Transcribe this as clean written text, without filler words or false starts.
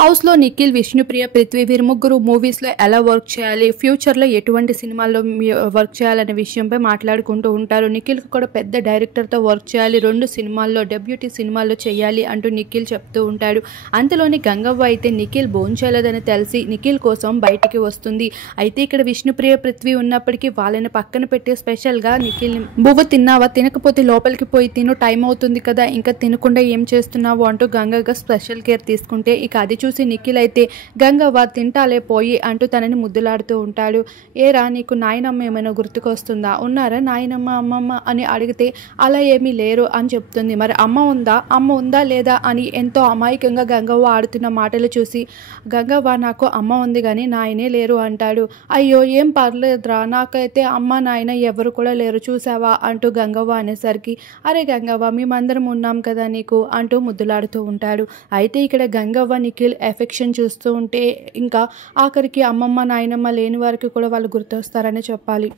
హౌస్లో నిఖిల్, విష్ణుప్రియ, పృథ్వీ వీరు ముగ్గురు మూవీస్లో ఎలా వర్క్ చేయాలి, ఫ్యూచర్లో ఎటువంటి సినిమాల్లో వర్క్ చేయాలనే విషయంపై మాట్లాడుకుంటూ ఉంటారు. నిఖిల్కి కూడా పెద్ద డైరెక్టర్తో వర్క్ చేయాలి, 2 సినిమాల్లో డెబ్యూటీ సినిమాల్లో చేయాలి అంటూ నిఖిల్ చెప్తూ ఉంటాడు. అంతలోని గంగవ్వ అయితే నిఖిల్ భోంచేయలేదని తెలిసి నిఖిల్ కోసం బయటికి వస్తుంది. అయితే ఇక్కడ విష్ణుప్రియ, పృథ్వీ ఉన్నప్పటికీ వాళ్ళని పక్కన పెట్టి స్పెషల్గా నిఖిల్ని బువ్వ తిన్నావా, తినకపోతే లోపలికి పోయి తిను, టైం అవుతుంది కదా, ఇంకా తినకుండా ఏం చేస్తున్నావు అంటూ గంగవ్వ స్పెషల్ కేర్ తీసుకుంటే ఇక అది చూసి నిఖిల్ అయితే గంగవ్వ తింటాలే పోయి అంటూ తనని ముద్దులాడుతూ ఉంటాడు. ఏరా నీకు నాయనమ్మ ఏమైనా గుర్తుకొస్తుందా, ఉన్నారా నాయనమ్మ అమ్మమ్మ అని అడిగితే అలా ఏమీ లేరు అని చెప్తుంది. మరి అమ్మ ఉందా లేదా అని ఎంతో అమాయకంగా గంగవ్వ ఆడుతున్న మాటలు చూసి గంగవ్వ నాకు అమ్మ ఉంది కానీ నాయనే లేరు అంటాడు. అయ్యో ఏం పర్లేదురా, నాకైతే అమ్మ నాయన ఎవరు కూడా లేరు చూసావా అంటూ గంగవ్వ అనేసరికి అరే గంగవ్వ మేమందరం ఉన్నాం కదా నీకు అంటూ ముద్దులాడుతూ ఉంటాడు. అయితే ఇక్కడ గంగవ్వ నిఖిల్ ఎఫెక్షన్ చూస్తూ ఉంటే ఇంకా ఆఖరికి అమ్మమ్మ నాయనమ్మ లేని వారికి కూడా వాళ్ళు గుర్తొస్తారని చెప్పాలి.